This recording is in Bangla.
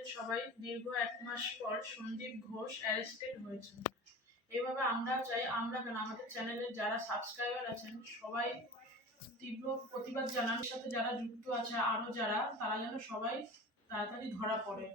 জানেন সবাই, দীর্ঘ 1 মাস পর সন্দীপ ঘোষ অ্যারেস্টেড হয়েছেন। এইভাবে আমরাও চাই, আমরা কেন, আমাদের চ্যানেলের যারা সাবস্ক্রাইবার আছেন সবাই তীব্র প্রতিবাদ জানান। সাথে যারা যুক্ত আছে আরো যারা, তারা যেন সবাই তাড়াতাড়ি ধরা পড়ে।